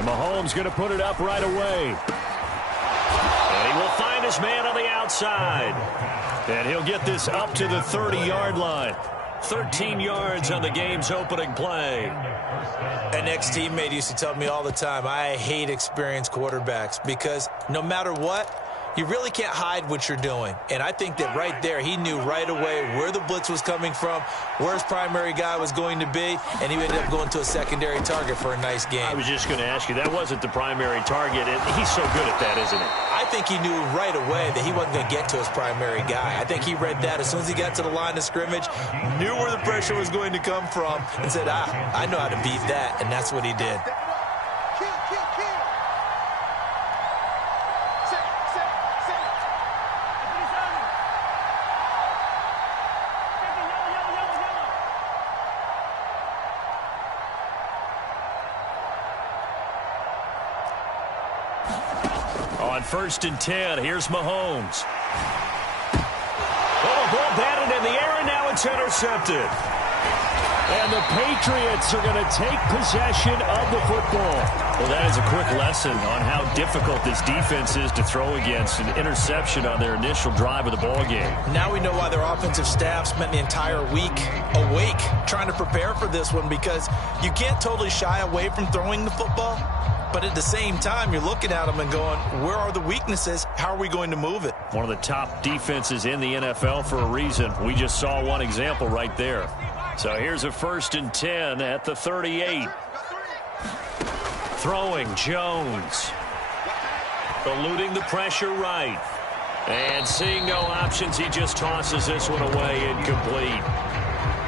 And Mahomes going to put it up right away. And he will find his man on the outside. And he'll get this up to the 30-yard line. 13 yards on the game's opening play. An ex-teammate used to tell me all the time, I hate experienced quarterbacks because no matter what, you really can't hide what you're doing. And I think that right there, he knew right away where the blitz was coming from, where his primary guy was going to be, and he ended up going to a secondary target for a nice game. I was just going to ask you, that wasn't the primary target. He's so good at that, isn't he? I think he knew right away that he wasn't going to get to his primary guy. I think he read that as soon as he got to the line of scrimmage, knew where the pressure was going to come from, and said, I know how to beat that, and that's what he did. On 1st and 10, here's Mahomes. Oh, the ball batted in the air, and now it's intercepted. And the Patriots are going to take possession of the football. Well, that is a quick lesson on how difficult this defense is to throw against. An interception on their initial drive of the ball game. Now we know why their offensive staff spent the entire week awake trying to prepare for this one, because you can't totally shy away from throwing the football. But at the same time, you're looking at them and going, where are the weaknesses? How are we going to move it? One of the top defenses in the NFL for a reason. We just saw one example right there. So here's a 1st and 10 at the 38. Throwing Jones. Eluding the pressure right. And seeing no options, he just tosses this one away, incomplete.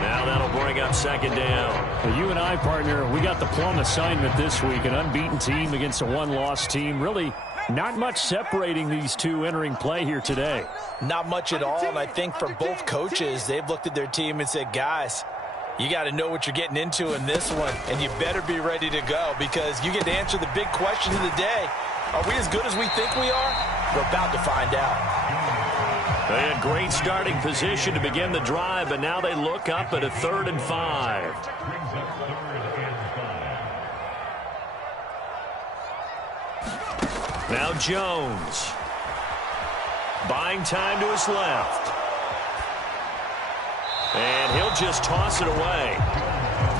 Now that'll bring up 2nd down. Well, you and I, partner, we got the plum assignment this week. An unbeaten team against a one-loss team. Really not much separating these two entering play here today. Not much at all, and I think for both coaches, they've looked at their team and said, guys, you got to know what you're getting into in this one, and you better be ready to go, because you get to answer the big question of the day. Are we as good as we think we are? We're about to find out. They had great starting position to begin the drive, but now they look up at a 3rd and 5. Now Jones. Buying time to his left. And he'll just toss it away.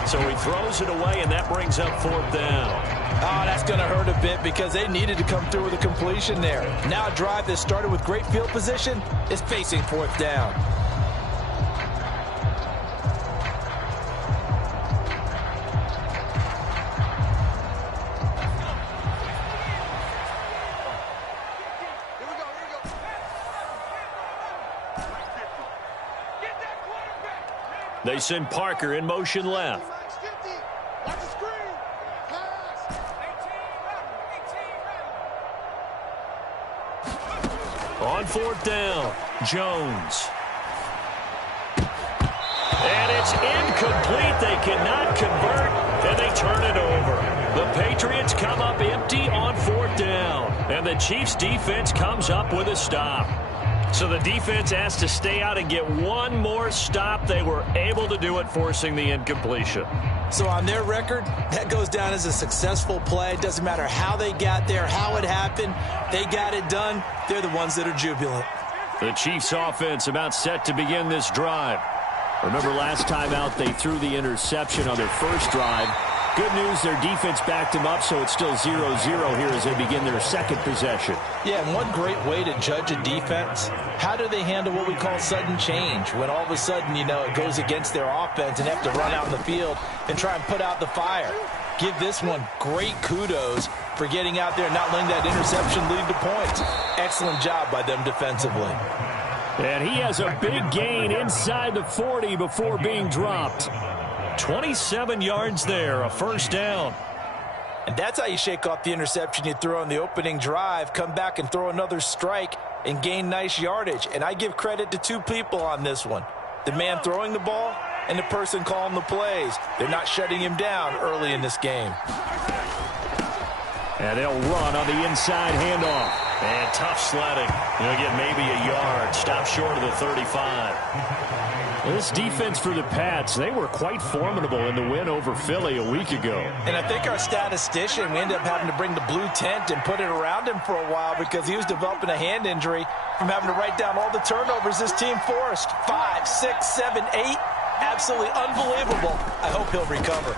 So he throws it away, and that brings up 4th down. Oh, that's going to hurt a bit, because they needed to come through with a completion there. Now a drive that started with great field position is facing 4th down. They send Parker in motion left. On 4th down, Jones. And it's incomplete. They cannot convert, and they turn it over. The Patriots come up empty on 4th down, and the Chiefs' defense comes up with a stop. So the defense has to stay out and get one more stop. They were able to do it, forcing the incompletion. So on their record, that goes down as a successful play. It doesn't matter how they got there, how it happened. They got it done. They're the ones that are jubilant. The Chiefs' offense about set to begin this drive. Remember last time out, they threw the interception on their first drive. Good news, their defense backed them up, so it's still 0-0 here as they begin their 2nd possession. Yeah, and one great way to judge a defense, how do they handle what we call sudden change? When all of a sudden, you know, it goes against their offense and have to run out in the field and try and put out the fire. Give this one great kudos for getting out there and not letting that interception lead to points. Excellent job by them defensively. And he has a big gain inside the 40 before being dropped. 27 yards there, a 1st down. And that's how you shake off the interception you throw on the opening drive, come back and throw another strike and gain nice yardage. And I give credit to two people on this one. The man throwing the ball and the person calling the plays. They're not shutting him down early in this game. And they'll run on the inside handoff. And tough sledding. They'll get maybe a yard. Stop short of the 35. This defense for the Pats, they were quite formidable in the win over Philly a week ago. And I think our statistician, we ended up having to bring the blue tent and put it around him for a while because he was developing a hand injury from having to write down all the turnovers this team forced. 5, 6, 7, 8. Absolutely unbelievable. I hope he'll recover.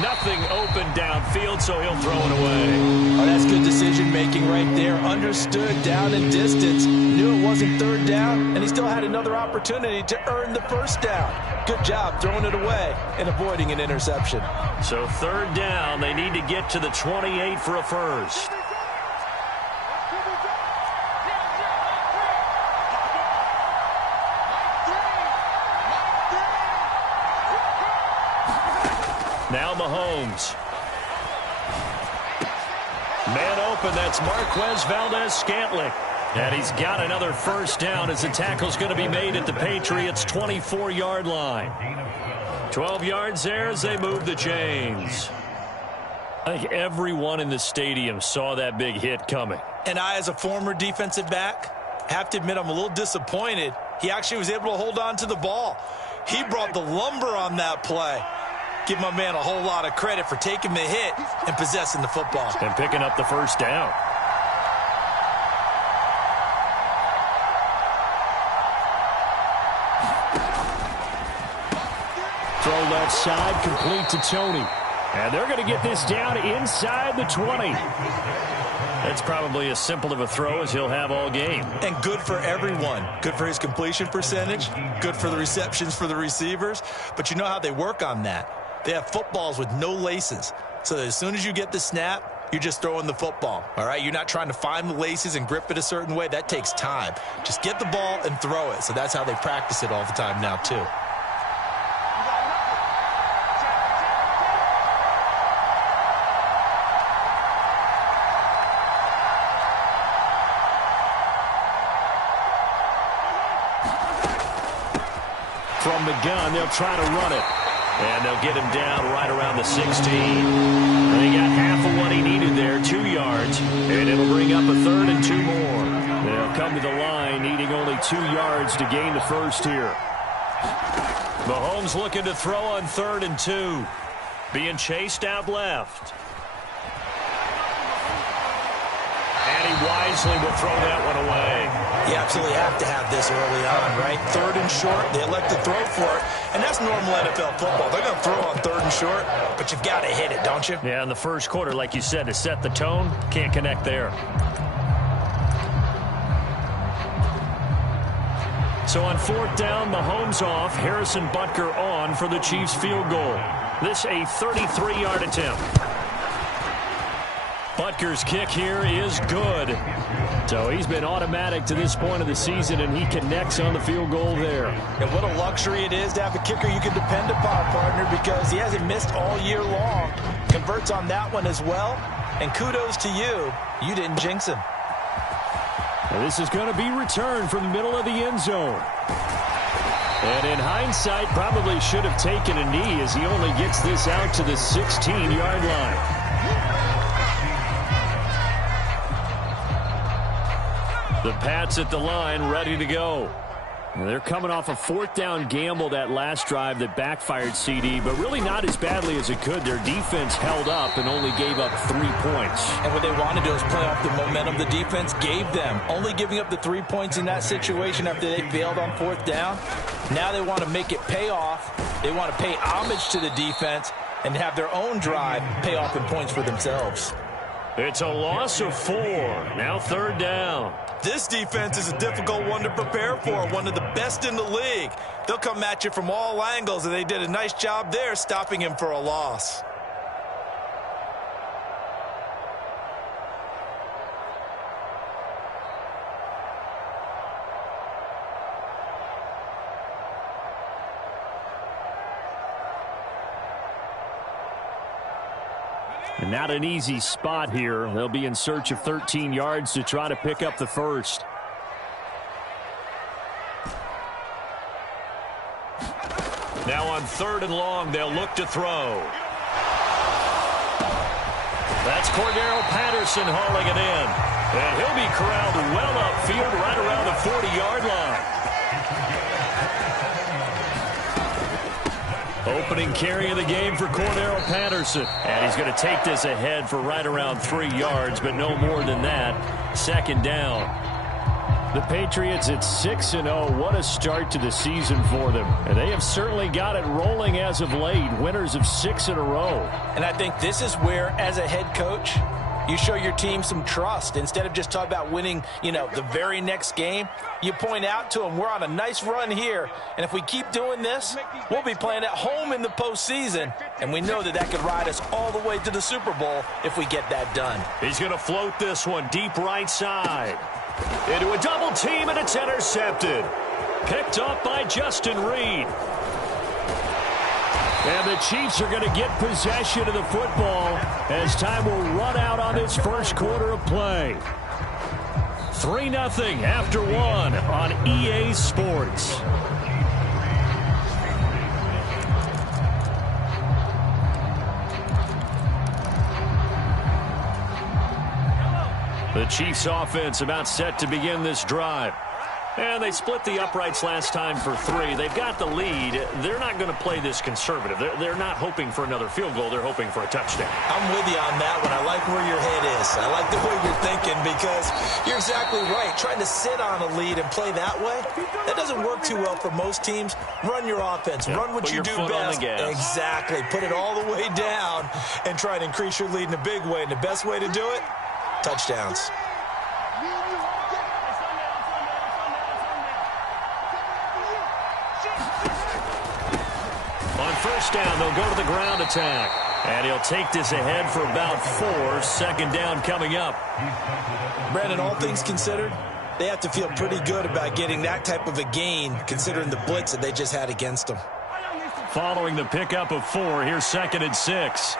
Nothing open downfield, so he'll throw it away. Oh, that's good decision-making right there. Understood down and distance. Knew it wasn't third down, and he still had another opportunity to earn the first down. Good job throwing it away and avoiding an interception. So third down, they need to get to the 28 for a first. Now Mahomes. Man open, that's Marquez Valdez-Scantling. And he's got another first down as the tackle's going to be made at the Patriots' 24-yard line. 12 yards there as they move the chains. I think everyone in the stadium saw that big hit coming. And I, as a former defensive back, have to admit I'm a little disappointed. He actually was able to hold on to the ball. He brought the lumber on that play. Give my man a whole lot of credit for taking the hit and possessing the football. And picking up the first down. Throw left side, complete to Tony. And they're going to get this down inside the 20. That's probably as simple of a throw as he'll have all game. And good for everyone. Good for his completion percentage. Good for the receptions for the receivers. But you know how they work on that. They have footballs with no laces. So that as soon as you get the snap, you're just throwing the football. All right? You're not trying to find the laces and grip it a certain way. That takes time. Just get the ball and throw it. So that's how they practice it all the time now, too. From the gun, they'll try to run it. And they'll get him down right around the 16. And he got half of what he needed there, 2 yards. And it'll bring up a 3rd and 2 more. They'll come to the line, needing only 2 yards to gain the first here. Mahomes looking to throw on 3rd and 2. Being chased out left. And he wisely will throw that one away. You absolutely have to have this early on, right? 3rd and short, they elect to throw for it. And that's normal NFL football. They're going to throw on 3rd and short, but you've got to hit it, don't you? Yeah, in the first quarter, like you said, to set the tone, can't connect there. So on 4th down, Mahomes off, Harrison Butker on for the Chiefs field goal. This a 33-yard attempt. Butker's kick here is good. So he's been automatic to this point of the season, and he connects on the field goal there. And what a luxury it is to have a kicker you can depend upon, partner, because he hasn't missed all year long. Converts on that one as well. And kudos to you. You didn't jinx him. And this is going to be returned from the middle of the end zone. And in hindsight, probably should have taken a knee as he only gets this out to the 16-yard line. The Pats at the line, ready to go. They're coming off a 4th down gamble that last drive that backfired CD, but really not as badly as it could. Their defense held up and only gave up 3 points. And what they want to do is play off the momentum the defense gave them. Only giving up the 3 points in that situation after they failed on 4th down. Now they want to make it pay off. They want to pay homage to the defense and have their own drive pay off in points for themselves. It's a loss of 4. Now 3rd down. This defense is a difficult one to prepare for, one of the best in the league. They'll come at you from all angles, and they did a nice job there stopping him for a loss. And not an easy spot here. They'll be in search of 13 yards to try to pick up the first. Now on 3rd and long, they'll look to throw. That's Cordero Patterson hauling it in. And he'll be corralled well upfield right around the 40-yard line. Opening carry of the game for Cordero Patterson. And he's going to take this ahead for right around 3 yards, but no more than that. Second down. The Patriots at 6-0. What a start to the season for them. And they have certainly got it rolling as of late. Winners of 6 in a row. And I think this is where, as a head coach, you show your team some trust. Instead of just talking about winning, the very next game, you point out to them, we're on a nice run here. And if we keep doing this, we'll be playing at home in the postseason. And we know that could ride us all the way to the Super Bowl if we get that done. He's going to float this one deep right side. Into a double team, and it's intercepted. Picked up by Justin Reed. And the Chiefs are going to get possession of the football as time will run out on this first quarter of play. 3-0 after 1 on EA Sports. The Chiefs offense about set to begin this drive. And they split the uprights last time for 3. They've got the lead. They're not going to play this conservative. They're not hoping for another field goal. They're hoping for a touchdown. I'm with you on that one. I like where your head is. I like the way you're thinking because you're exactly right. Trying to sit on a lead and play that way, that doesn't work too well for most teams. Run your offense. Run what you do best. Exactly. Put it all the way down and try to increase your lead in a big way. And the best way to do it, touchdowns. On first down, they'll go to the ground attack. And he'll take this ahead for about 4. Second down coming up. Brandon, all things considered, they have to feel pretty good about getting that type of a gain considering the blitz that they just had against them. Following the pickup of 4, here's 2nd and 6.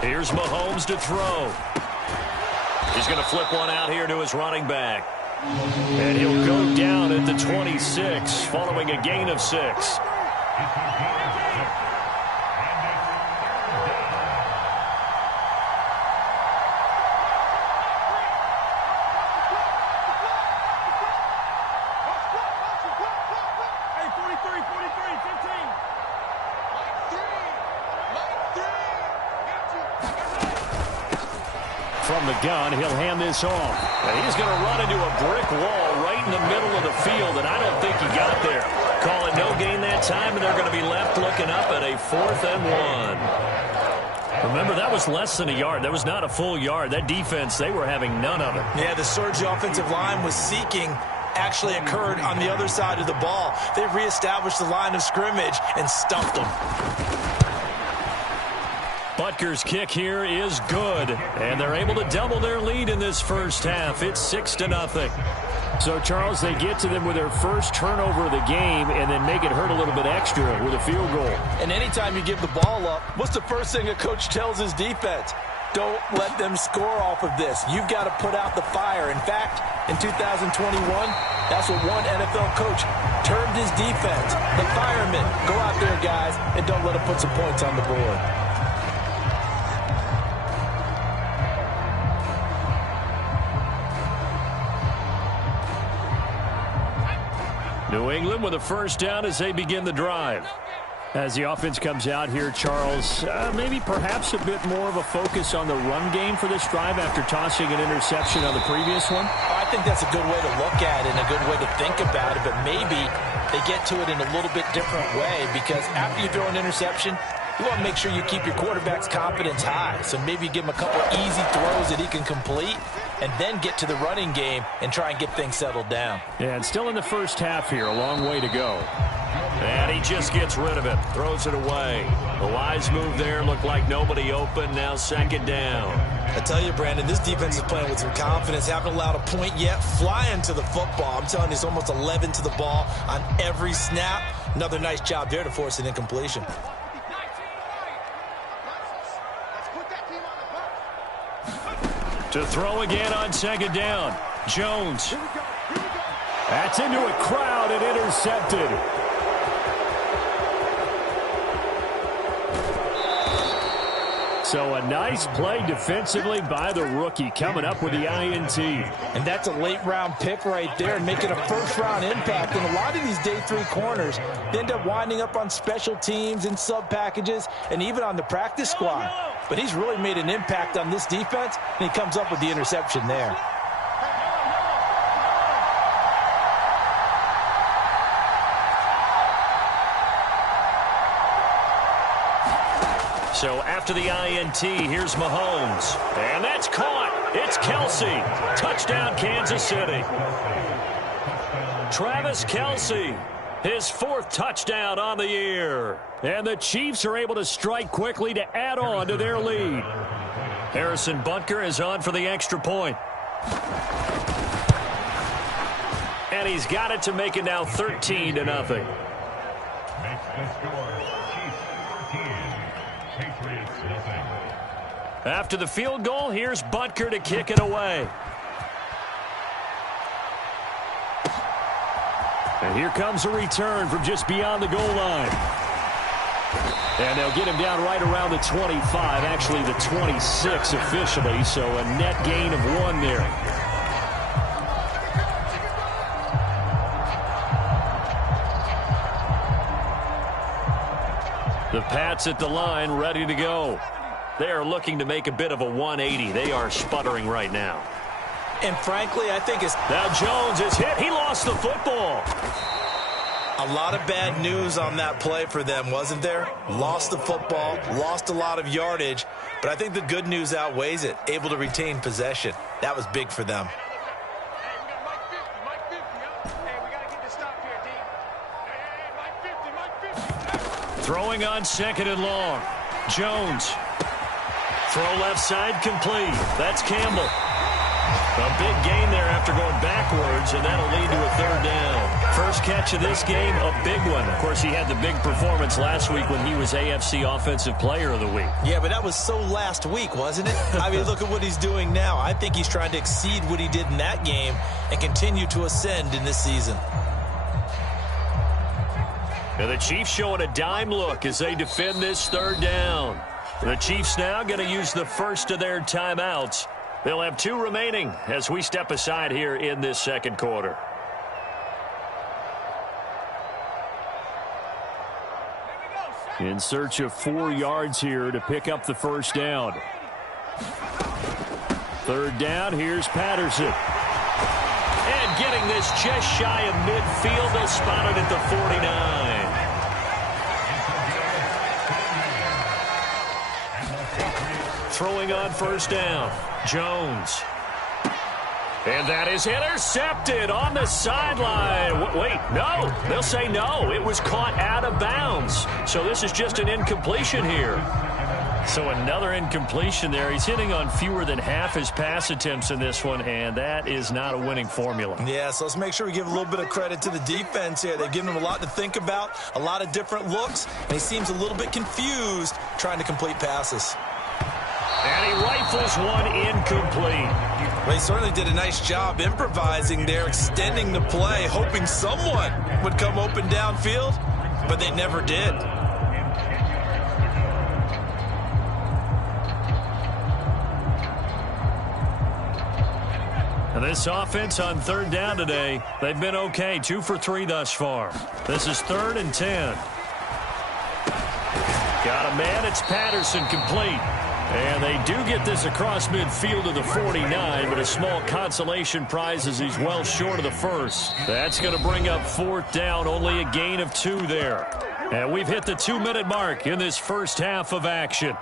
Here's Mahomes to throw. He's going to flip one out here to his running back. And he'll go down at the 26 following a gain of 6. From the gun, he'll hand this off. And he's going to run into a brick wall right in the middle of the field, and I don't think he got there. Call it no gain that time, and they're going to be left looking up at a 4th and 1. Remember, that was less than a yard. That was not a full yard. That defense, they were having none of it. Yeah, the surge the offensive line was seeking actually occurred on the other side of the ball. They reestablished the line of scrimmage and stuffed them. Butker's kick here is good, and they're able to double their lead in this first half. It's 6-0. So, Charles, they get to them with their first turnover of the game and then make it hurt a little bit extra with a field goal. And anytime you give the ball up, what's the first thing a coach tells his defense? Don't let them score off of this. You've got to put out the fire. In fact, in 2021, that's what one NFL coach termed his defense. The firemen. Go out there, guys, and don't let them put some points on the board. New England with a first down as they begin the drive. As the offense comes out here, Charles, maybe perhaps a bit more of a focus on the run game for this drive after tossing an interception on the previous one? I think that's a good way to look at it and a good way to think about it, but maybe they get to it in a little bit different way because after you throw an interception, you want to make sure you keep your quarterback's confidence high. So maybe give him a couple easy throws that he can complete and then get to the running game and try and get things settled down. Yeah, and still in the first half here, a long way to go. And he just gets rid of it, throws it away. The wise move there, looked like nobody open, now second down. I tell you, Brandon, this defense is playing with some confidence. Haven't allowed a point yet, flying to the football. I'm telling you, it's almost 11 to the ball on every snap. Another nice job there to force an incompletion. To throw again on second down. Jones. That's into a crowd and intercepted. So a nice play defensively by the rookie, coming up with the INT. And that's a late-round pick right there, making a first-round impact. And a lot of these day 3 corners end up winding up on special teams and sub-packages and even on the practice squad. But he's really made an impact on this defense, and he comes up with the interception there. So after the INT, here's Mahomes. And that's caught. It's Kelsey. Touchdown, Kansas City. Travis Kelsey, his 4th touchdown on the year. And the Chiefs are able to strike quickly to add on to their lead. Harrison Butker is on for the extra point. And he's got it to make it now 13-0. Makes the score Chiefs 14, Patriots nothing. After the field goal, here's Butker to kick it away. And here comes a return from just beyond the goal line. And they'll get him down right around the 25, actually the 26 officially, so a net gain of 1 there. The Pats at the line, ready to go. They are looking to make a bit of a 180. They are sputtering right now. And frankly, I think it's... Now Jones is hit. He lost the football. A lot of bad news on that play for them, wasn't there? Lost the football, lost a lot of yardage, but I think the good news outweighs it. Able to retain possession. That was big for them. Throwing on 2nd and long. Jones. Throw left side complete. That's Campbell. A big gain there after going backwards, and that'll lead to a 3rd down. First catch of this game, a big one. Of course, he had the big performance last week when he was AFC Offensive Player of the Week. Yeah, but that was so last week, wasn't it? I mean, look at what he's doing now. I think he's trying to exceed what he did in that game and continue to ascend in this season. And the Chiefs showing a dime look as they defend this 3rd down. The Chiefs now going to use the first of their timeouts. They'll have 2 remaining as we step aside here in this 2nd quarter. In search of 4 yards here to pick up the 1st down. 3rd down, here's Patterson. And getting this just shy of midfield, they'll spot it at the 49. Throwing on 1st down. Jones. And that is intercepted on the sideline. Wait, no. They'll say no. It was caught out of bounds. So this is just an incompletion here. So another incompletion there. He's hitting on fewer than half his pass attempts in this one, and that is not a winning formula. Yeah, so let's make sure we give a little bit of credit to the defense here. They've given him a lot to think about, a lot of different looks, and he seems a little bit confused trying to complete passes. And he rifles one incomplete. Well, he certainly did a nice job improvising there, extending the play, hoping someone would come open downfield, but they never did. And this offense on 3rd down today, they've been okay. 2 for 3 thus far. This is 3rd and 10. Got a man. It's Patterson, complete. And they do get this across midfield to the 49, but a small consolation prize as he's well short of the first. That's going to bring up 4th down, only a gain of 2 there. And we've hit the 2-minute mark in this first half of action.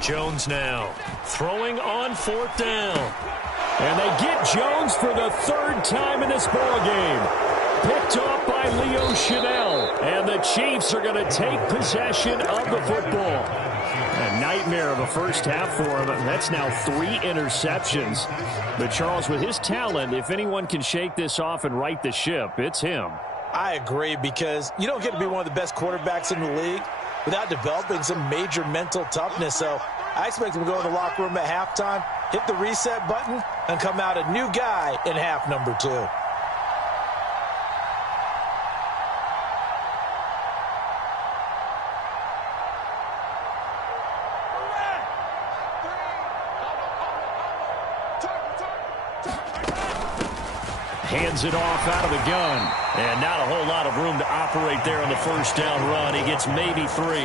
Jones now throwing on 4th down. And they get Jones for the 3rd time in this ball game. Picked off by Leo Chanel. now. And the Chiefs are going to take possession of the football. A nightmare of a first half for him. That's now 3 interceptions. But Charles, with his talent, if anyone can shake this off and right the ship, it's him. I agree, because you don't get to be one of the best quarterbacks in the league without developing some major mental toughness. So I expect him to go in the locker room at halftime, hit the reset button, and come out a new guy in half number 2. Hands it off out of the gun. And not a whole lot of room to operate there on the first down run. He gets maybe 3.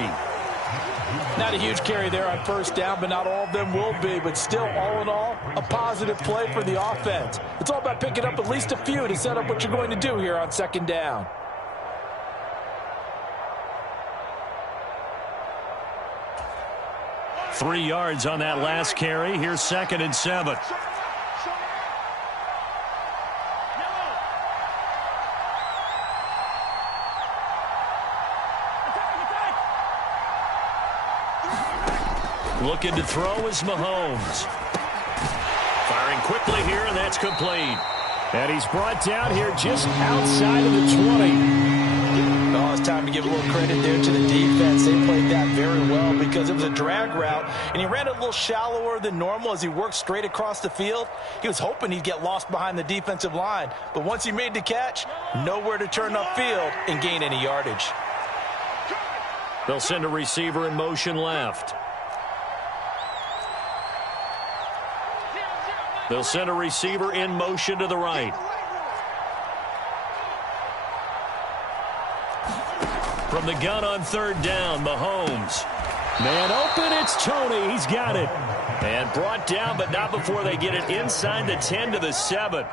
Not a huge carry there on first down, but not all of them will be. But still, all in all, a positive play for the offense. It's all about picking up at least a few to set up what you're going to do here on second down. Three yards on that last carry. Here's 2nd and 7. Looking to throw is Mahomes. Firing quickly here, and that's complete. And he's brought down here just outside of the 20. Oh, it's time to give a little credit there to the defense. They played that very well because it was a drag route, and he ran a little shallower than normal as he worked straight across the field. He was hoping he'd get lost behind the defensive line, but once he made the catch, nowhere to turn upfield and gain any yardage. They'll send a receiver in motion left. They'll send a receiver in motion to the right. From the gun on 3rd down, Mahomes. Man open, it's Tony. He's got it. And brought down, but not before they get it inside the 10 to the 7.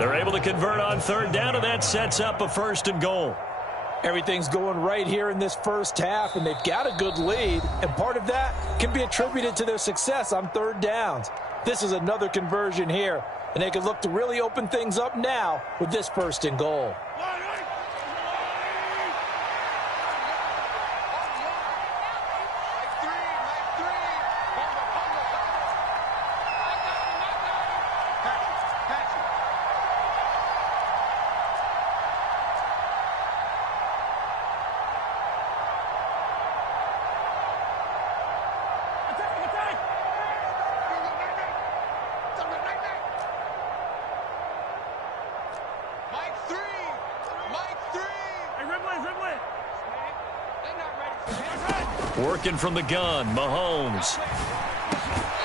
They're able to convert on 3rd down, and that sets up a 1st and goal. Everything's going right here in this first half, and they've got a good lead, and part of that can be attributed to their success on 3rd downs. This is another conversion here, and they can look to really open things up now with this 1st and goal. Working from the gun, Mahomes.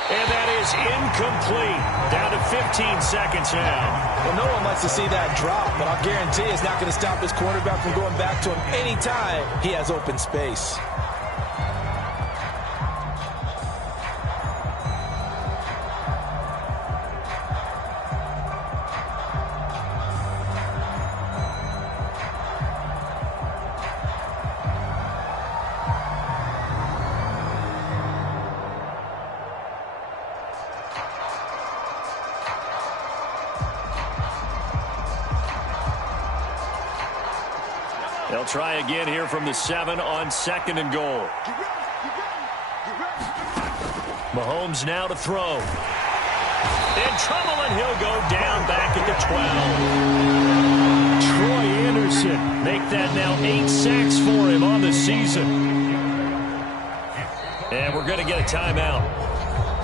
And that is incomplete. Down to 15 seconds now. Well, no one likes to see that drop, but I'll guarantee it's not going to stop his quarterback from going back to him anytime he has open space. They'll try again here from the 7 on 2nd and goal. Mahomes now to throw. In trouble, and he'll go down back at the 12. Troy Anderson make that now 8 sacks for him on the season. And we're going to get a timeout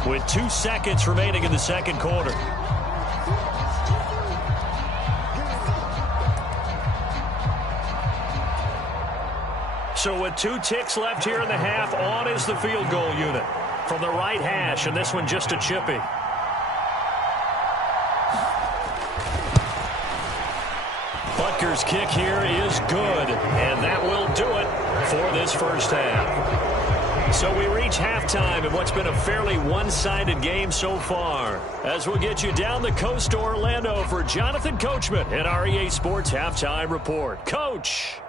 with 2 seconds remaining in the 2nd quarter. So with 2 ticks left here in the half, on is the field goal unit from the right hash, and this one just a chippy. Butker's kick here is good, and that will do it for this first half. So we reach halftime in what's been a fairly one-sided game so far, as we'll get you down the coast to Orlando for Jonathan Coachman at our EA Sports Halftime Report. Coach!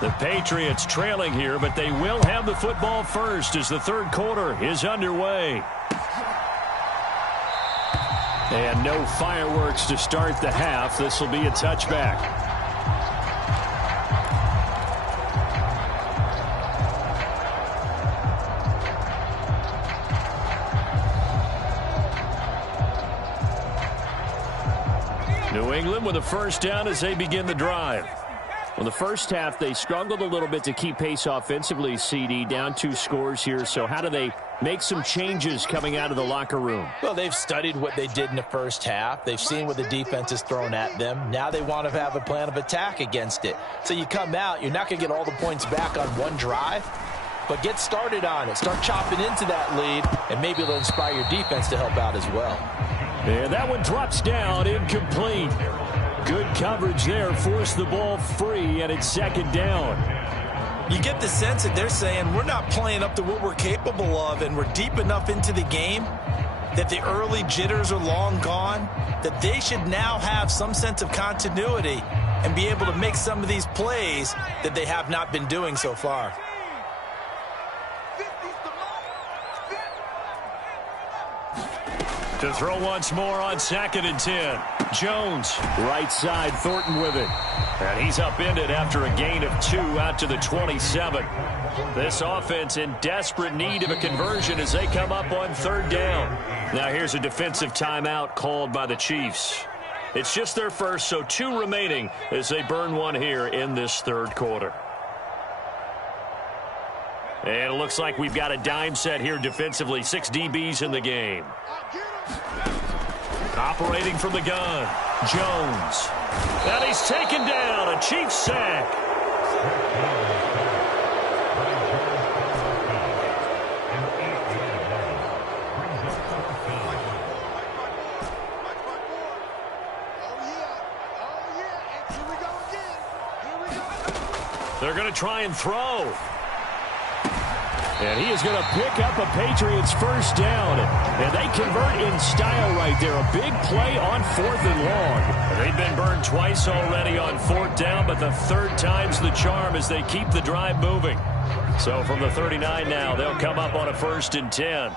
The Patriots trailing here, but they will have the football first as the 3rd quarter is underway. And no fireworks to start the half. This will be a touchback. New England with a first down as they begin the drive. Well, the first half, they struggled a little bit to keep pace offensively, CD, down 2 scores here. So how do they make some changes coming out of the locker room? Well, they've studied what they did in the first half. They've seen what the defense has thrown at them. Now they want to have a plan of attack against it. So you come out, you're not going to get all the points back on one drive, but get started on it. Start chopping into that lead, and maybe it'll inspire your defense to help out as well. And that one drops down, incomplete. Good coverage there, forced the ball free, and it's second down. You get the sense that they're saying we're not playing up to what we're capable of, and we're deep enough into the game that the early jitters are long gone, that they should now have some sense of continuity and be able to make some of these plays that they have not been doing so far. To throw once more on 2nd and 10. Jones, right side, Thornton with it. And he's upended after a gain of 2 out to the 27. This offense in desperate need of a conversion as they come up on 3rd down. Now here's a defensive timeout called by the Chiefs. It's just their first, so 2 remaining as they burn one here in this 3rd quarter. And it looks like we've got a dime set here defensively. 6 DBs in the game. Operating from the gun, Jones. And he's taken down, a Chiefs sack. They're going to try and throw. And he is going to pick up a Patriots first down. And they convert in style right there. A big play on 4th and long. They've been burned twice already on 4th down, but the 3rd time's the charm as they keep the drive moving. So from the 39 now, they'll come up on a 1st and 10.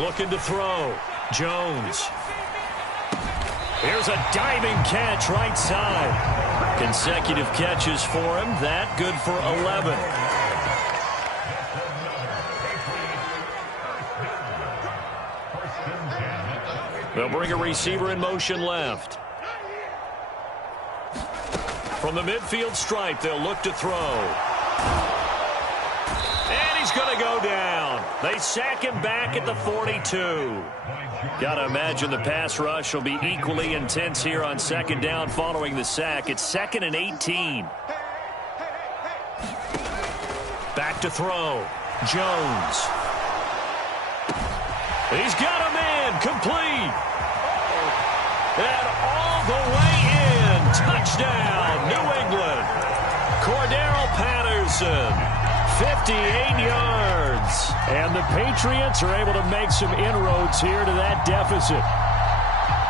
Looking to throw. Jones. Here's a diving catch right side. Consecutive catches for him. That good for 11. They'll bring a receiver in motion left. From the midfield stripe, they'll look to throw. And he's going to go down. They sack him back at the 42. Got to imagine the pass rush will be equally intense here on 2nd down following the sack. It's 2nd and 18. Back to throw. Jones. He's got him in. Complete. And all the way in. Touchdown, New England. Cordero Patterson. 58 yards. And the Patriots are able to make some inroads here to that deficit.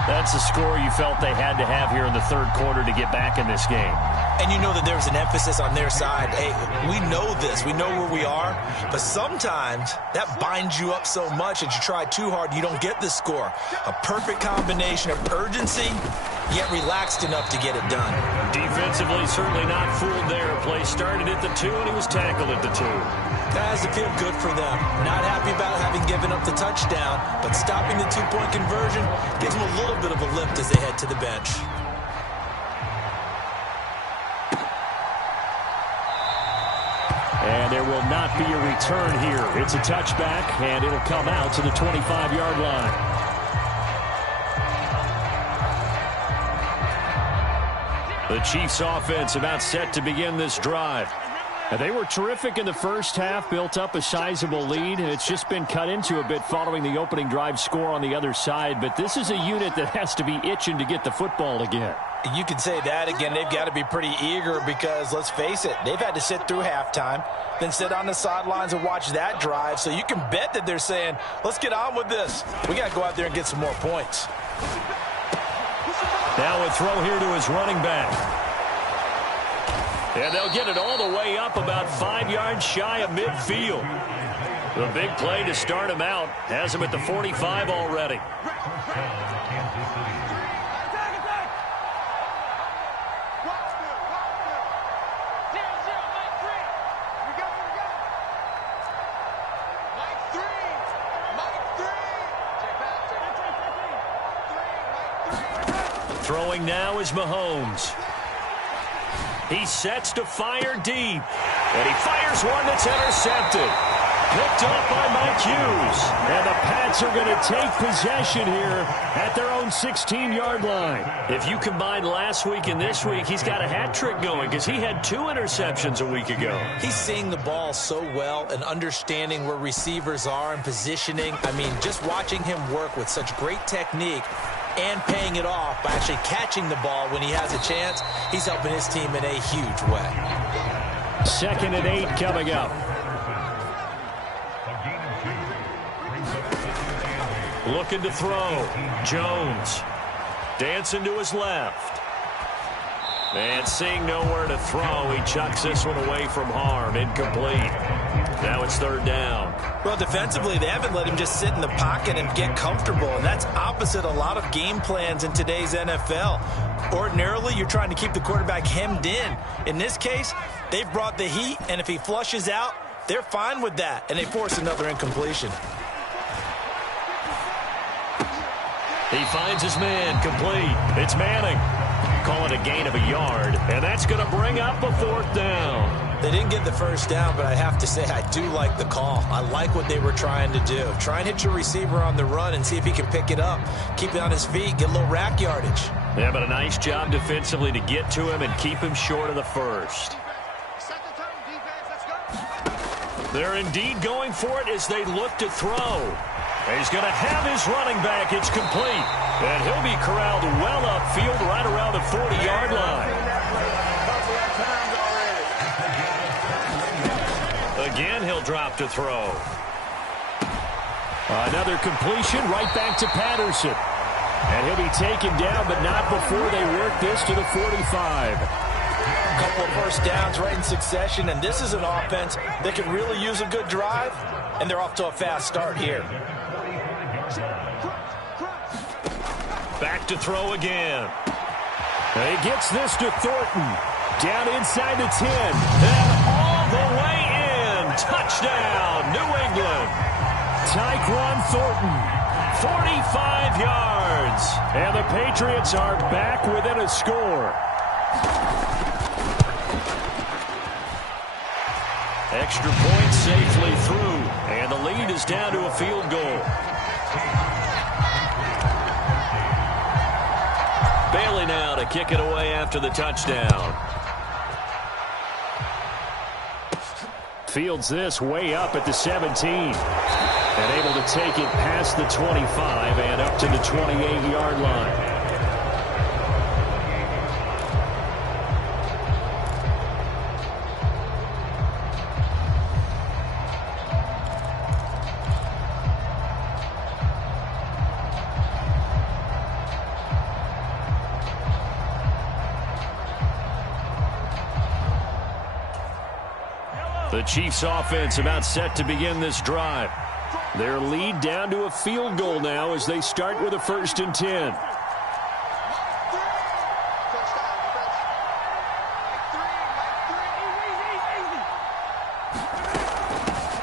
That's the score you felt they had to have here in the 3rd quarter to get back in this game. And you know that there's an emphasis on their side. Hey, we know this. We know where we are. But sometimes that binds you up so much that you try too hard, you don't get the score. A perfect combination of urgency, yet relaxed enough to get it done. Defensively, certainly not fooled there. Play started at the 2, and he was tackled at the 2. That has to feel good for them. Not happy about having given up the touchdown, but stopping the 2-point conversion gives them a little bit of a lift as they head to the bench. And there will not be a return here. It's a touchback, and it'll come out to the 25-yard line. The Chiefs offense about set to begin this drive. And they were terrific in the first half, built up a sizable lead, and it's just been cut into a bit following the opening drive score on the other side. But this is a unit that has to be itching to get the football again. You can say that again. They've got to be pretty eager because, let's face it, they've had to sit through halftime, then sit on the sidelines and watch that drive. So you can bet that they're saying, let's get on with this. We got to go out there and get some more points. Now a throw here to his running back. And they'll get it all the way up about 5 yards shy of midfield. The big play to start him out has him at the 45 already. Throwing now is Mahomes. He sets to fire deep. And he fires one that's intercepted. Picked up by Mike Hughes. And the Pats are going to take possession here at their own 16-yard line. If you combine last week and this week, he's got a hat trick going because he had 2 interceptions a week ago. He's seeing the ball so well and understanding where receivers are and positioning. I mean, just watching him work with such great technique and paying it off by actually catching the ball when he has a chance, he's helping his team in a huge way. 2nd and 8 coming up. Looking to throw. Jones. Dancing to his left. And seeing nowhere to throw, he chucks this one away from harm. Incomplete. Now it's 3rd down. Well, defensively, they haven't let him just sit in the pocket and get comfortable, and that's opposite a lot of game plans in today's NFL. Ordinarily, you're trying to keep the quarterback hemmed in. In this case, they've brought the heat, and if he flushes out, they're fine with that, and they force another incompletion. He finds his man, complete. It's Manning. Call it a gain of a yard, and that's going to bring up a 4th down. They didn't get the 1st down, but I have to say I do like the call. I like what they were trying to do. Try and hit your receiver on the run and see if he can pick it up. Keep it on his feet, get a little rack yardage. Yeah, but a nice job defensively to get to him and keep him short of the 1st. They're indeed going for it as they look to throw. He's going to have his running back. It's complete. And he'll be corralled well upfield right around the 40-yard line. Again, he'll drop to throw. Another completion right back to Patterson. And he'll be taken down, but not before they work this to the 45. A couple of 1st downs right in succession, and this is an offense that can really use a good drive, and they're off to a fast start here. Back to throw again. He gets this to Thornton. Down inside the 10. And all the way in. Touchdown, New England. Tyquan Thornton, 45 yards. And the Patriots are back within a score. Extra point safely through. And the lead is down to a field goal. Bailey now to kick it away after the touchdown. Fields this way up at the 17. And able to take it past the 25 and up to the 28-yard line. The Chiefs offense about set to begin this drive. Their lead down to a field goal now as they start with a 1st and 10.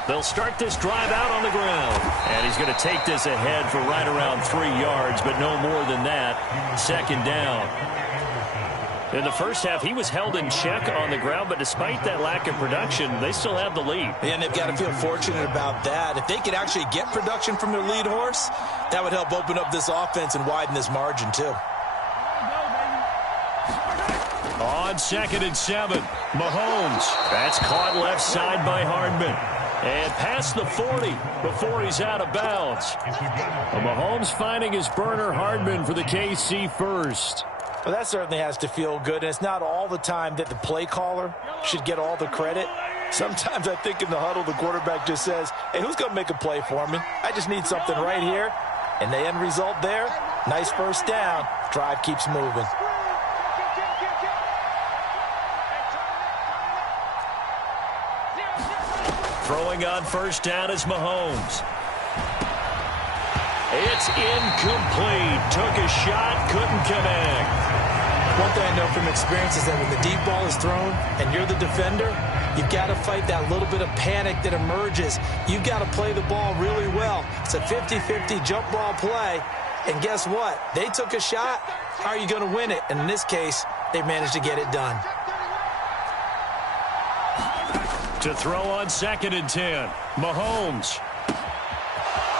They'll start this drive out on the ground. And he's going to take this ahead for right around 3 yards, but no more than that. 2nd down. In the first half, he was held in check on the ground, but despite that lack of production, they still have the lead. And they've got to feel fortunate about that. If they could actually get production from their lead horse, that would help open up this offense and widen this margin, too. On 2nd and 7, Mahomes. That's caught left side by Hardman. And past the 40 before he's out of bounds. Mahomes finding his burner, Hardman, for the KC first. Well, that certainly has to feel good, and it's not all the time that the play caller should get all the credit. Sometimes I think in the huddle, the quarterback just says, hey, who's going to make a play for me? I just need something right here. And the end result there, nice 1st down. Drive keeps moving. Throwing on first down is Mahomes. It's incomplete. Took a shot, couldn't connect. One thing I know from experience is that when the deep ball is thrown and you're the defender, you've got to fight that little bit of panic that emerges. You've got to play the ball really well. It's a 50-50 jump ball play. And guess what? They took a shot. How are you going to win it? And in this case, they managed to get it done. To throw on 2nd and 10, Mahomes.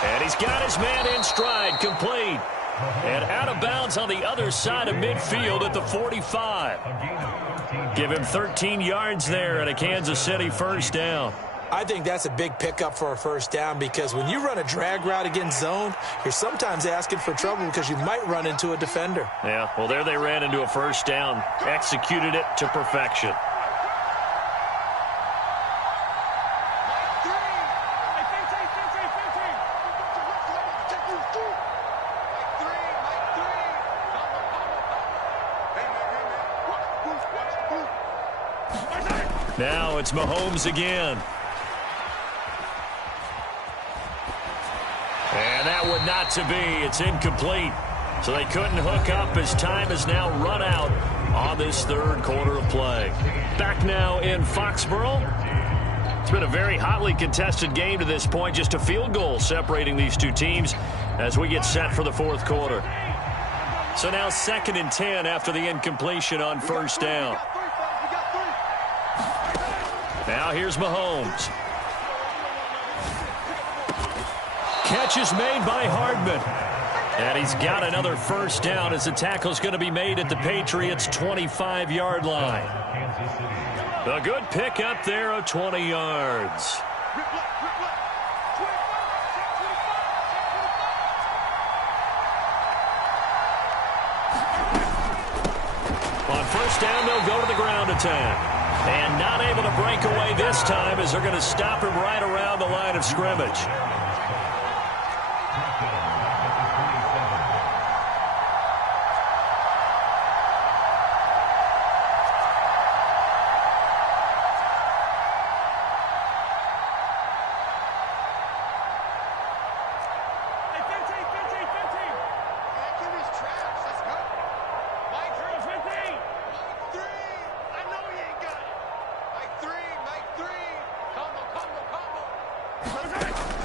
And he's got his man in stride, complete. And out of bounds on the other side of midfield at the 45. Give him 13 yards there and a Kansas City first down. I think that's a big pickup for a first down because when you run a drag route against zone, you're sometimes asking for trouble because you might run into a defender. Yeah, well, there they ran into a first down. Executed it to perfection. Now it's Mahomes again. And that one not to be. It's incomplete. So they couldn't hook up as time has now run out on this third quarter of play. Back now in Foxborough. It's been a very hotly contested game to this point. Just a field goal separating these two teams as we get set for the fourth quarter. So now 2nd and 10 after the incompletion on first down. Now here's Mahomes. Catch is made by Hardman. And he's got another first down as the tackle's going to be made at the Patriots' 25-yard line. A good pickup there of 20 yards. On first down, they'll go to the ground attack. And not able to break away this time as they're going to stop him right around the line of scrimmage.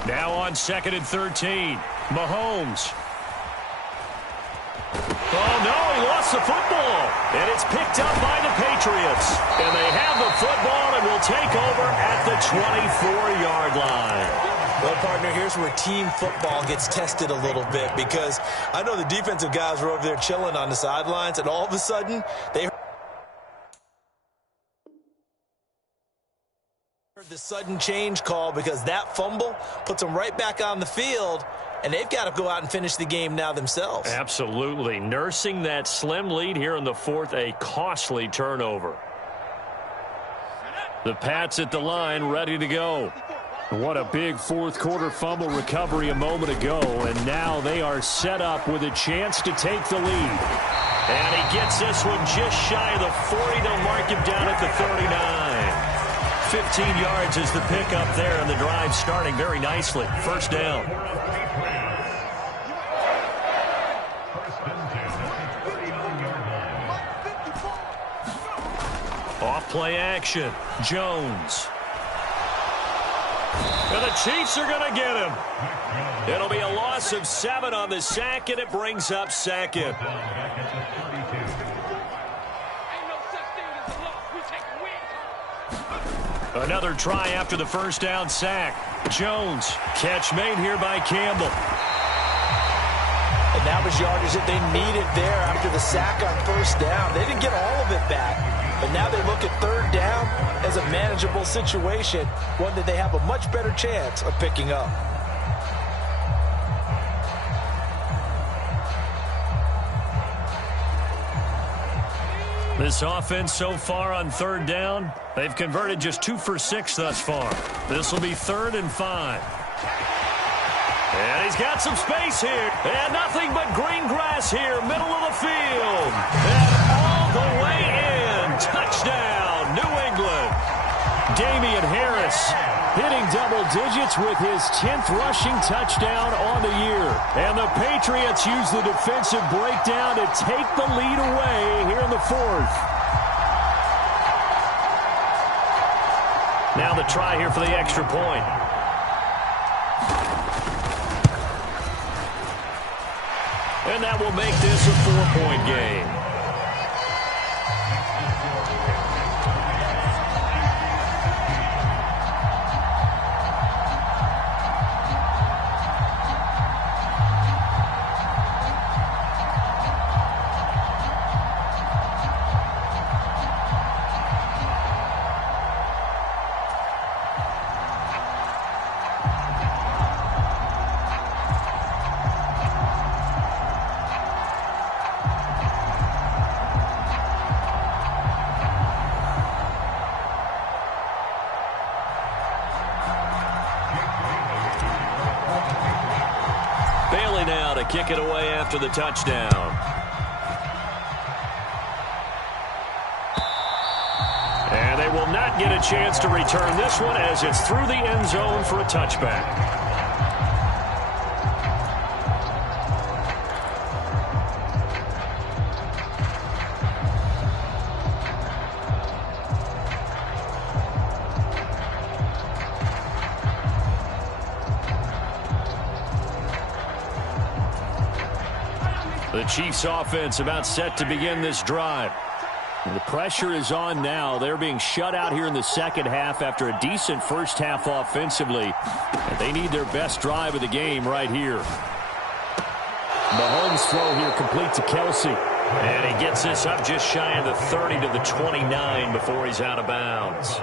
Now on 2nd and 13, Mahomes. Oh, no, he lost the football. And it's picked up by the Patriots. And they have the football and will take over at the 24-yard line. Well, partner, here's where team football gets tested a little bit because I know the defensive guys were over there chilling on the sidelines, and all of a sudden, they heard the sudden change call because that fumble puts them right back on the field, and they've got to go out and finish the game now themselves. Absolutely. Nursing that slim lead here in the fourth, a costly turnover. The Pats at the line, ready to go. What a big fourth quarter fumble recovery a moment ago, and now they are set up with a chance to take the lead. And he gets this one just shy of the 40. They'll mark him down at the 39. 15 yards is the pickup there, and the drive starting very nicely. First down. Off play action. Jones. And the Chiefs are going to get him. It'll be a loss of 7 on the sack, and it brings up 2nd. Another try after the first down sack. Jones, catch made here by Campbell. And that was yardage that they needed there after the sack on first down. They didn't get all of it back, but now they look at third down as a manageable situation, one that they have a much better chance of picking up. This offense so far on third down, they've converted just 2 for 6 thus far. This will be 3rd and 5. And he's got some space here. And nothing but green grass here, middle of the field. And all the way in. Touchdown, New England. Damian Harris hitting double digits with his 10th rushing touchdown on the year. And the Patriots use the defensive breakdown to take the lead away here in the fourth. Now the try here for the extra point. And that will make this a 4-point game. Now to kick it away after the touchdown. And they will not get a chance to return this one as it's through the end zone for a touchback. The Chiefs offense about set to begin this drive. And the pressure is on now. They're being shut out here in the second half after a decent first half offensively. And they need their best drive of the game right here. Mahomes' throw here complete to Kelsey. And he gets this up just shy of the 30 to the 29 before he's out of bounds.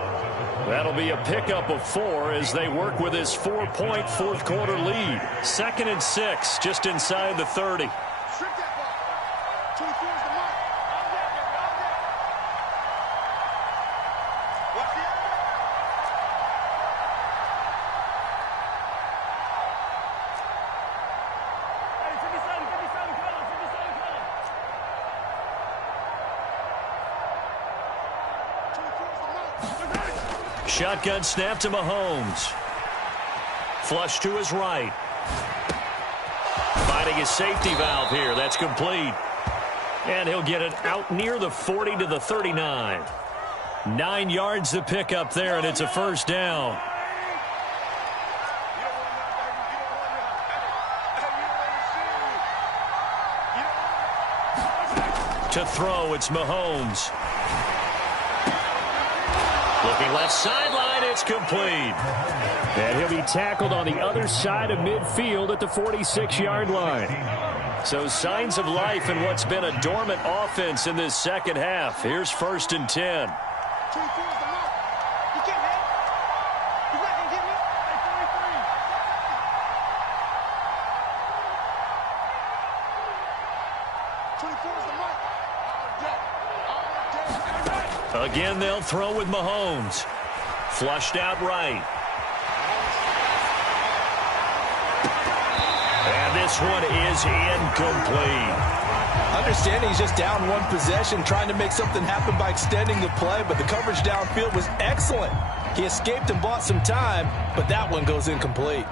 That'll be a pickup of 4 as they work with his 4-point fourth quarter lead. 2nd and 6 just inside the 30. Shotgun snap to Mahomes. Flush to his right. Finding his safety valve here. That's complete. And he'll get it out near the 40 to the 39. 9 yards to pick up there, and it's a first down. To throw, it's Mahomes. Looking left sideline, it's complete. And he'll be tackled on the other side of midfield at the 46-yard line. So signs of life in what's been a dormant offense in this second half. Here's 1st and 10. Again, they'll throw with Mahomes. Flushed out right. And this one is incomplete. Understanding he's just down one possession, trying to make something happen by extending the play, but the coverage downfield was excellent. He escaped and bought some time, but that one goes incomplete.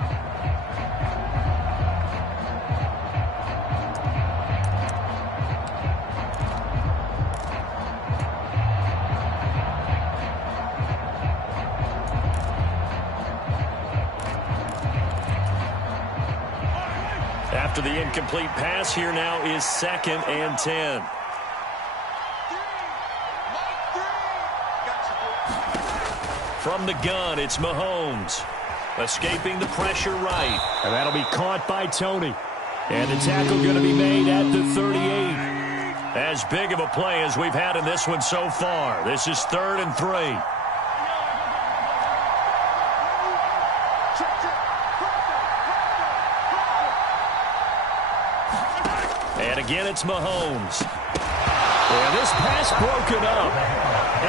After the incomplete pass, here now is 2nd and 10. From the gun, it's Mahomes. Escaping the pressure right. And that'll be caught by Tony. And the tackle going to be made at the 38. As big of a play as we've had in this one so far. This is 3rd and 3. And again, it's Mahomes. And this pass broken up.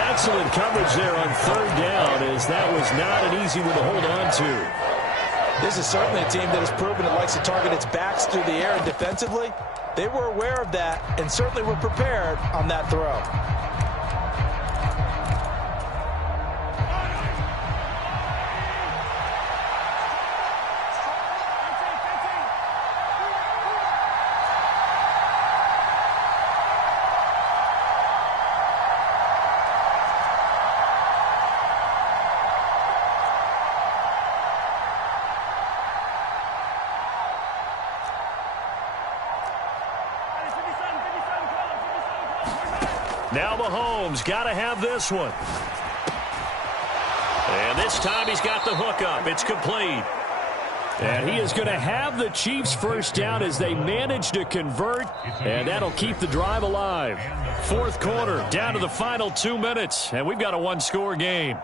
Excellent coverage there on 3rd down, as that was not an easy one to hold on to. This is certainly a team that has proven it likes to target its backs through the air, and defensively, they were aware of that and certainly were prepared on that throw. Now Mahomes got to have this one. And this time he's got the hook up. It's complete. And he is going to have the Chiefs first down as they manage to convert, and that'll keep the drive alive. Fourth quarter, down to the final 2 minutes, and we've got a one-score game.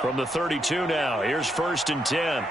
From the 32 now, here's 1st and 10.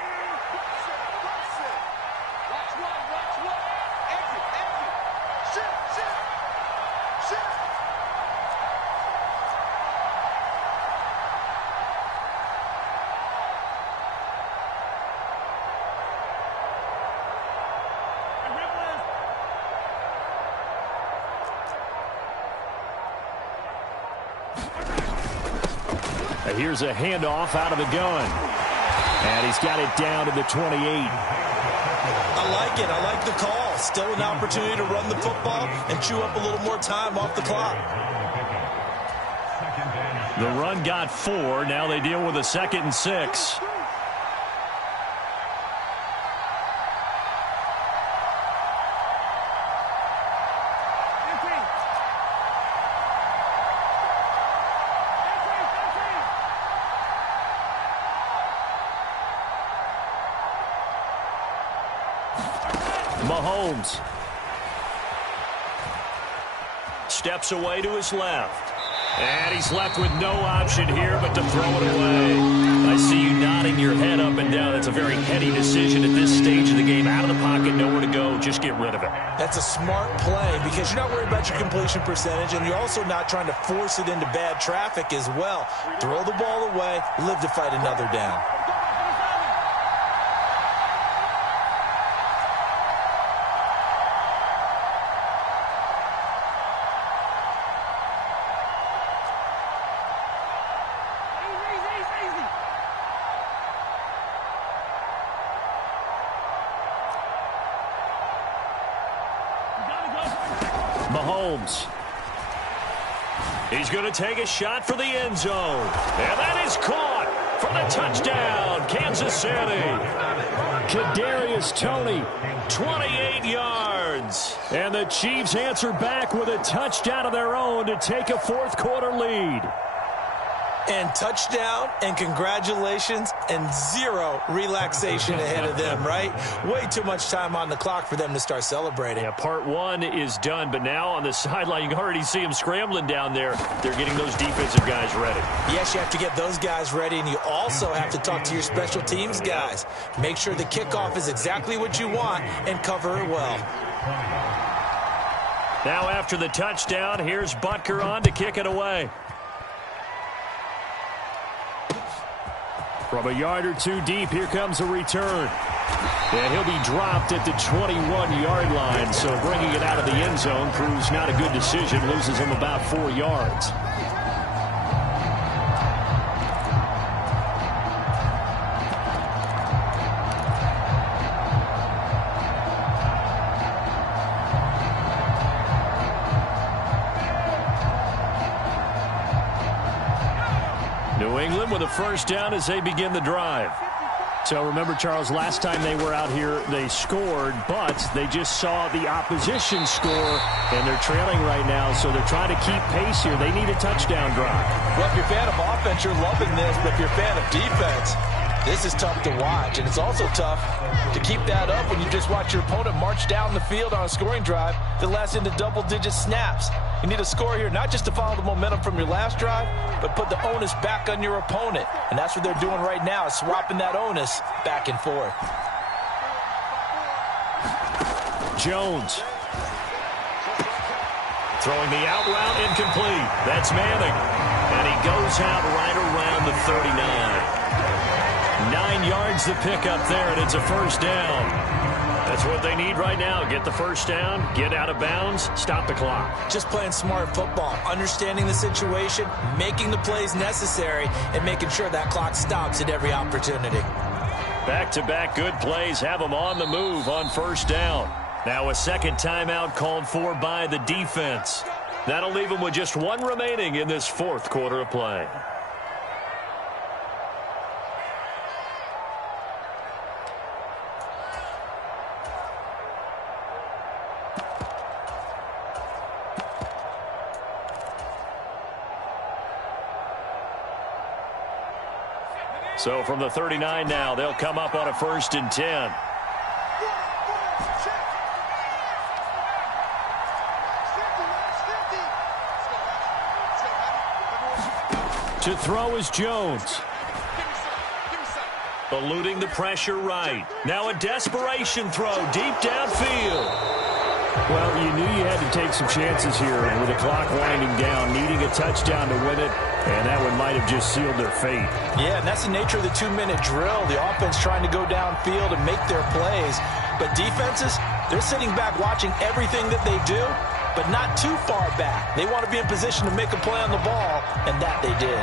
Here's a handoff out of the gun. And he's got it down to the 28. I like it. I like the call. Still an opportunity to run the football and chew up a little more time off the clock. The run got 4. Now they deal with a 2nd and 6. Mahomes steps away to his left. And he's left with no option here but to throw it away. I see you nodding your head up and down. That's a very heady decision at this stage of the game. Out of the pocket, nowhere to go. Just get rid of it. That's a smart play because you're not worried about your completion percentage, and you're also not trying to force it into bad traffic as well. Throw the ball away, live to fight another down. Mahomes. He's going to take a shot for the end zone. And that is caught for the touchdown, Kansas City. Kadarius Toney, 28 yards. and the Chiefs answer back with a touchdown of their own to take a fourth quarter lead. And touchdown, and congratulations, and zero relaxation ahead of them, right? Way too much time on the clock for them to start celebrating. Yeah, part one is done, but now on the sideline, you can already see them scrambling down there. They're getting those defensive guys ready. Yes, you have to get those guys ready, and you also have to talk to your special teams guys. Make sure the kickoff is exactly what you want and cover it well. Now after the touchdown, here's Butker on to kick it away. From a yard or two deep, here comes a return. And he'll be dropped at the 21-yard line, so bringing it out of the end zone proves not a good decision, loses him about 4 yards. New England with a first down as they begin the drive. So remember, Charles, last time they were out here, they scored, but they just saw the opposition score, and they're trailing right now, so they're trying to keep pace here. They need a touchdown drive. Well, if you're a fan of offense, you're loving this, but if you're a fan of defense, this is tough to watch, and it's also tough to keep that up when you just watch your opponent march down the field on a scoring drive that lasts into double-digit snaps. You need a score here, not just to follow the momentum from your last drive, but put the onus back on your opponent. And that's what they're doing right now, is swapping that onus back and forth. Jones. Throwing the out route incomplete. That's Manning. And he goes out right around the 39. 9 yards to pick up there, and it's a first down. That's what they need right now. Get the first down, get out of bounds, stop the clock. Just playing smart football, understanding the situation, making the plays necessary, and making sure that clock stops at every opportunity. Back-to-back good plays have them on the move on first down. Now a second timeout called for by the defense. That'll leave them with just one remaining in this fourth quarter of play. So from the 39 now, they'll come up on a 1st and 10. To throw is Jones. Eluding the pressure right. Now a desperation throw deep downfield. Well, you knew you had to take some chances here with the clock winding down, needing a touchdown to win it, and that one might have just sealed their fate. Yeah, and that's the nature of the 2-minute drill. The offense trying to go downfield and make their plays. But defenses, they're sitting back watching everything that they do, but not too far back. They want to be in position to make a play on the ball, and that they did.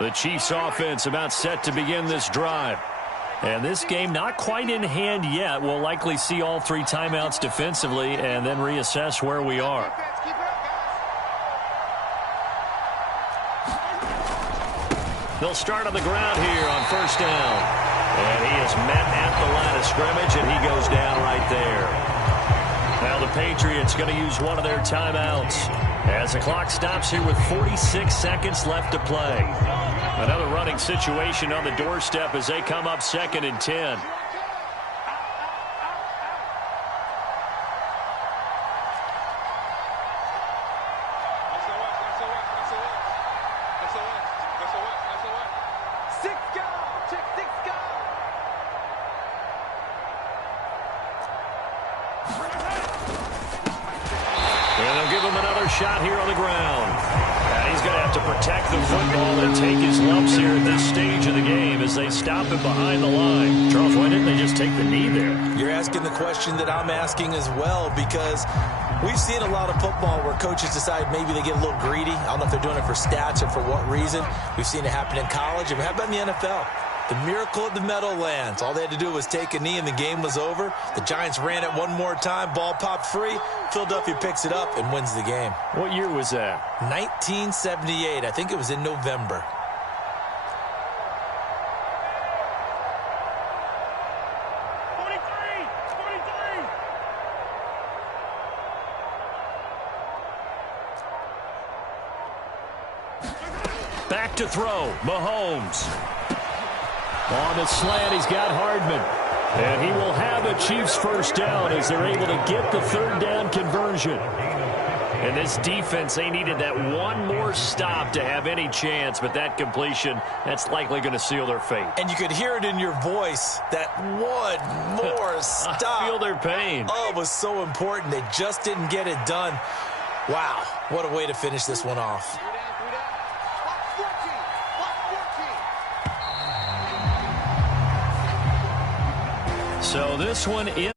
The Chiefs offense about set to begin this drive. And this game not quite in hand yet. We'll likely see all 3 timeouts defensively and then reassess where we are. They'll start on the ground here on 1st down. And he is met at the line of scrimmage, and he goes down right there. Now the Patriots going to use one of their timeouts as the clock stops here with 46 seconds left to play. Another running situation on the doorstep as they come up 2nd and 10. Shot here on the ground. And he's going to have to protect the football and take his lumps here at this stage of the game as they stop him behind the line. Charles, why didn't they just take the knee there? You're asking the question that I'm asking as well, because we've seen a lot of football where coaches decide maybe they get a little greedy. I don't know if they're doing it for stats or for what reason. We've seen it happen in college, and how about in the NFL? The miracle of the Meadowlands. All they had to do was take a knee and the game was over. The Giants ran it one more time. Ball popped free. Philadelphia picks it up and wins the game. What year was that? 1978. I think it was in November. Back to throw. Mahomes. On the slant, he's got Hardman. And he will have a Chiefs 1st down as they're able to get the 3rd down conversion. And this defense, they needed that one more stop to have any chance, but that completion, that's likely going to seal their fate. And you could hear it in your voice, that one more stop. I feel their pain. Oh, it was so important. They just didn't get it done. Wow, what a way to finish this one off. So this one is